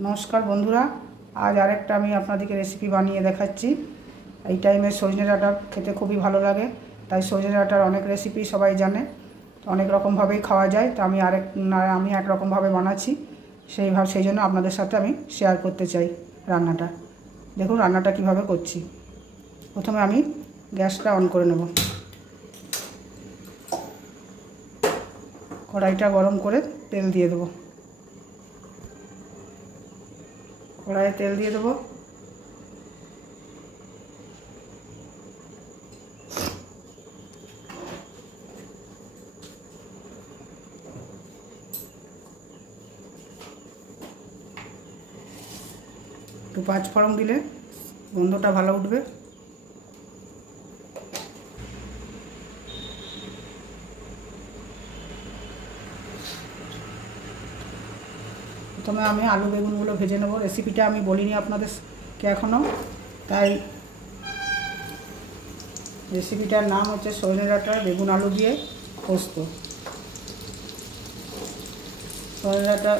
नमस्कार बंधुरा आज आरेकटा आमी आपनादेरके रेसिपि बानिये देखाच्छि। এই টাইমে সজনে ডাঁটা খেতে খুবই ভালো লাগে, তাই সজনে ডাঁটার অনেক রেসিপি সবাই জানে, অনেক রকমভাবেই খাওয়া যায়। তো আমি এক রকমভাবে বানাচ্ছি, সেই জন্য আপনাদের সাথে আমি শেয়ার করতে চাই রান্নাটা। দেখুন রান্নাটা কিভাবে করছি। প্রথমে আমি গ্যাসটা অন করে নেব, কড়াইটা গরম করে তেল দিয়ে দেবো। কড়াইয়ে তেল দিয়ে দেবো, একটু পাঁচ ফোড়ন দিলে গন্ধটা ভালো উঠবে। প্রথমে আমি আলু বেগুনগুলো ভেজে নেব। রেসিপিটা আমি বলিনি আপনাদেরকে এখনও, তাই রেসিপিটার নাম হচ্ছে সজনে ডাঁটা বেগুন আলু দিয়ে পোস্ত। সজনে ডাঁটা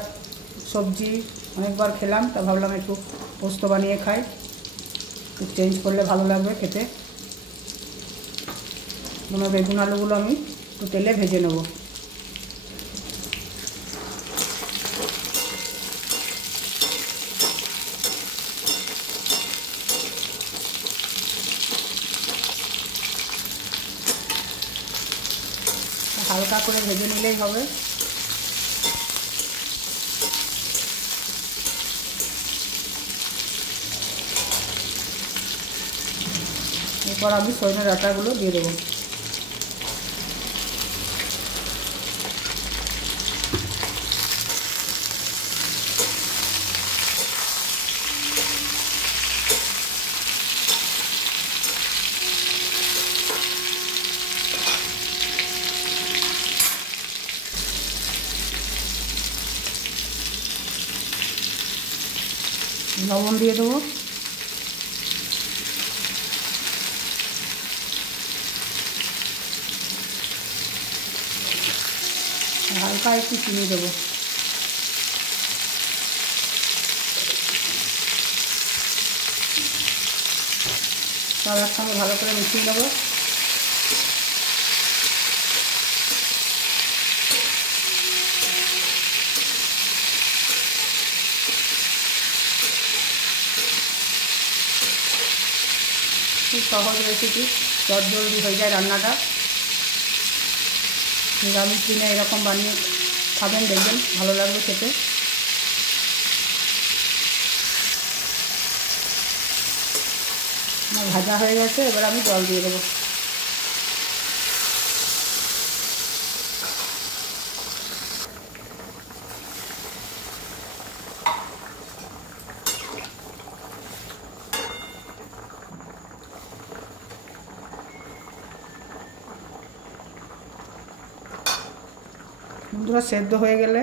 সবজি অনেকবার খেলাম, তা ভাবলাম একটু পোস্ত বানিয়ে খাই, একটু চেঞ্জ করলে ভালো লাগবে খেতে। বেগুন আলুগুলো আমি একটু তেলে ভেজে নেব। হালকা করে ভেজে নিলেই হবে। এরপর আমি সজনে ডাঁটাগুলো দিয়ে দেবো। লবণ দিয়ে দেবো, হালকা একটু চিনি দেবো। সব একসঙ্গে ভালো করে মিশিয়ে নেবো। খুব সহজ রেসিপি, জলদি হয়ে যায় রান্নাটা। নিরামিষ দিনে এরকম বানিয়ে খাবেন, দেখবেন ভালো লাগবে খেতে। আমার ভাজা হয়ে গেছে, এবার আমি জল দিয়ে দেবো। বন্ধুরা সেদ্ধ হয়ে গেলে,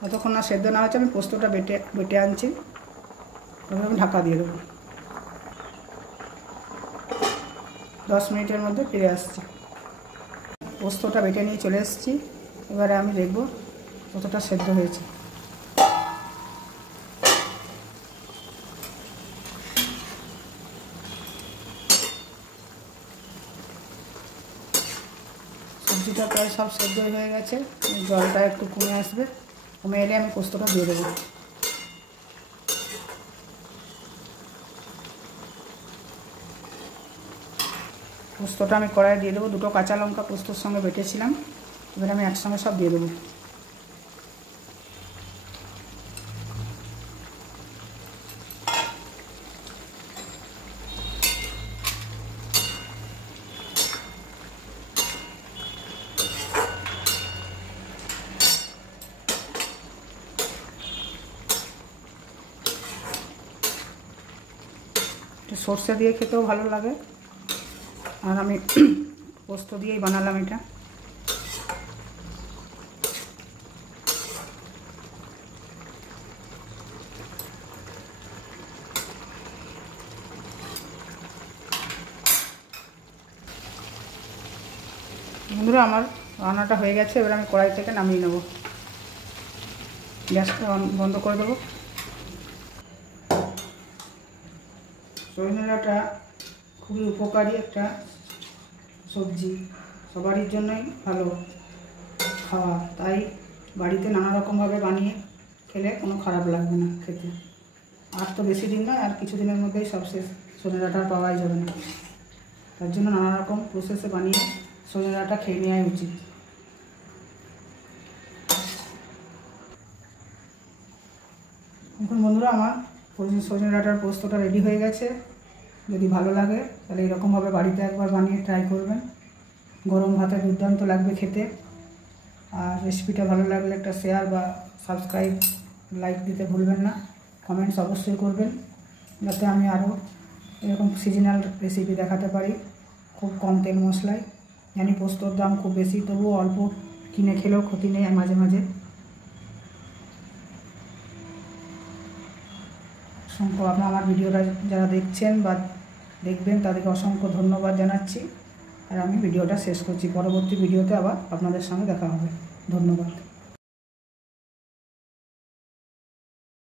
যতক্ষণ না সেদ্ধ না হচ্ছে, আমি পোস্তটা বেটে আনছি। এবার আমি ঢাকা দিয়ে দেবো। 10 মিনিটের মধ্যে ফিরে আসছি। পোস্তটা বেটে নিয়ে চলে এসেছি। এবারে আমি দেখব কতটা সেদ্ধ হয়েছে। সবজিটা প্রায় সব সেদ্ধ হয়ে গেছে, জলটা একটু কমে আসবে, কমে এলে আমি পোস্তটা দিয়ে দেবো। পোস্তটা আমি কড়াইয়ে দিয়ে দেবো। দুটো কাঁচা লঙ্কা পোস্তর সঙ্গে বেটেছিলাম, এবার আমি একসঙ্গে সব দিয়ে দেবো। সর্ষে দিয়ে খেতেও ভালো লাগে, আর আমি পোস্ত দিয়েই বানালাম এটা। বন্ধুরা আমার রান্নাটা হয়ে গেছে, এবার আমি কড়াই থেকে নামিয়ে নেব। গ্যাসটা বন্ধ করে দেবো। সজনে ডাঁটা খুবই উপকারী একটা সবজি, সবারই জন্যই ভালো খাওয়া, তাই বাড়িতে নানা রকমভাবে বানিয়ে খেলে কোনো খারাপ লাগবে না খেতে। আর তো বেশি দিন নয়, আর কিছু দিনের মধ্যেই সব শেষ, সজনে ডাঁটা পাওয়াই যাবে না। তার জন্য নানা রকম প্রসেসে বানিয়ে সজনে ডাঁটা খেয়ে নেওয়াই উচিত। এখন বন্ধুরা আমার সজনে ডাঁটার পোস্তটা রেডি হয়ে গেছে। যদি ভালো লাগে তাহলে এরকমভাবে বাড়িতে একবার বানিয়ে ট্রাই করবেন। গরম ভাতে দুর্দান্ত লাগবে খেতে। আর রেসিপিটা ভালো লাগলে একটা শেয়ার বা সাবস্ক্রাইব, লাইক দিতে ভুলবেন না। কমেন্টস অবশ্যই করবেন, যাতে আমি আরও এরকম সিজনাল রেসিপি দেখাতে পারি খুব কম তেল মশলায়। জানি পোস্তর দাম খুব বেশি, তবুও অল্প কিনে খেলেও ক্ষতি নেই মাঝে মাঝে। অসংখ্য আমার ভিডিওটা যারা দেখছেন বা দেখবেন তাদেরকে অসংখ্য ধন্যবাদ জানাচ্ছি। আর আমি ভিডিওটা শেষ করছি, পরবর্তী ভিডিওতে আবার আপনাদের সঙ্গে দেখা হবে। ধন্যবাদ।